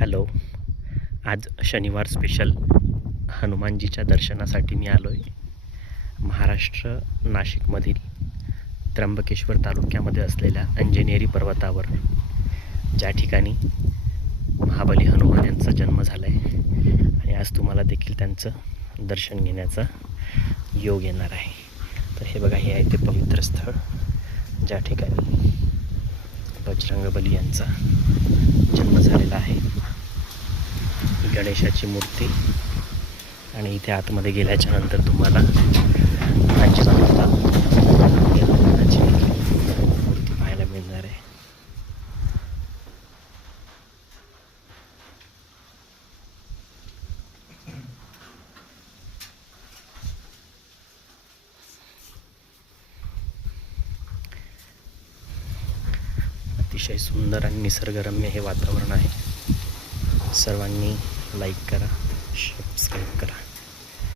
Hello. आज शनिवार special हनुमानजीच्या दर्शनासाठी मी आलो आहे. महाराष्ट्र नाशिकमधील त्र्यंबकेश्वर तालुक्यामध्ये असलेल्या अंजनेरी पर्वतावर, ज्या ठिकाणी महाबली हनुमान यांचा जन्म झाला आहे, आणि आज तुम्हाला देखील त्यांचं दर्शन घेण्याचा योग येणार आहे. तर हे बघा, हे आहे ते पवित्र स्थळ, ज्या ठिकाणी बजरंगबली यांचा जन्म झालेला आहे. गणेशाची मूर्ती, आणि इथे आतमध्ये गेल्याच्या नंतर तुम्हाला आंजनेरीला हनुमानाची मूर्ती पाहायला मिळणार आहे. अतिशय सुंदर आणि निसर्गरम्य हे वातावरण आहे. सर्वांनी लाईक करा, शेअर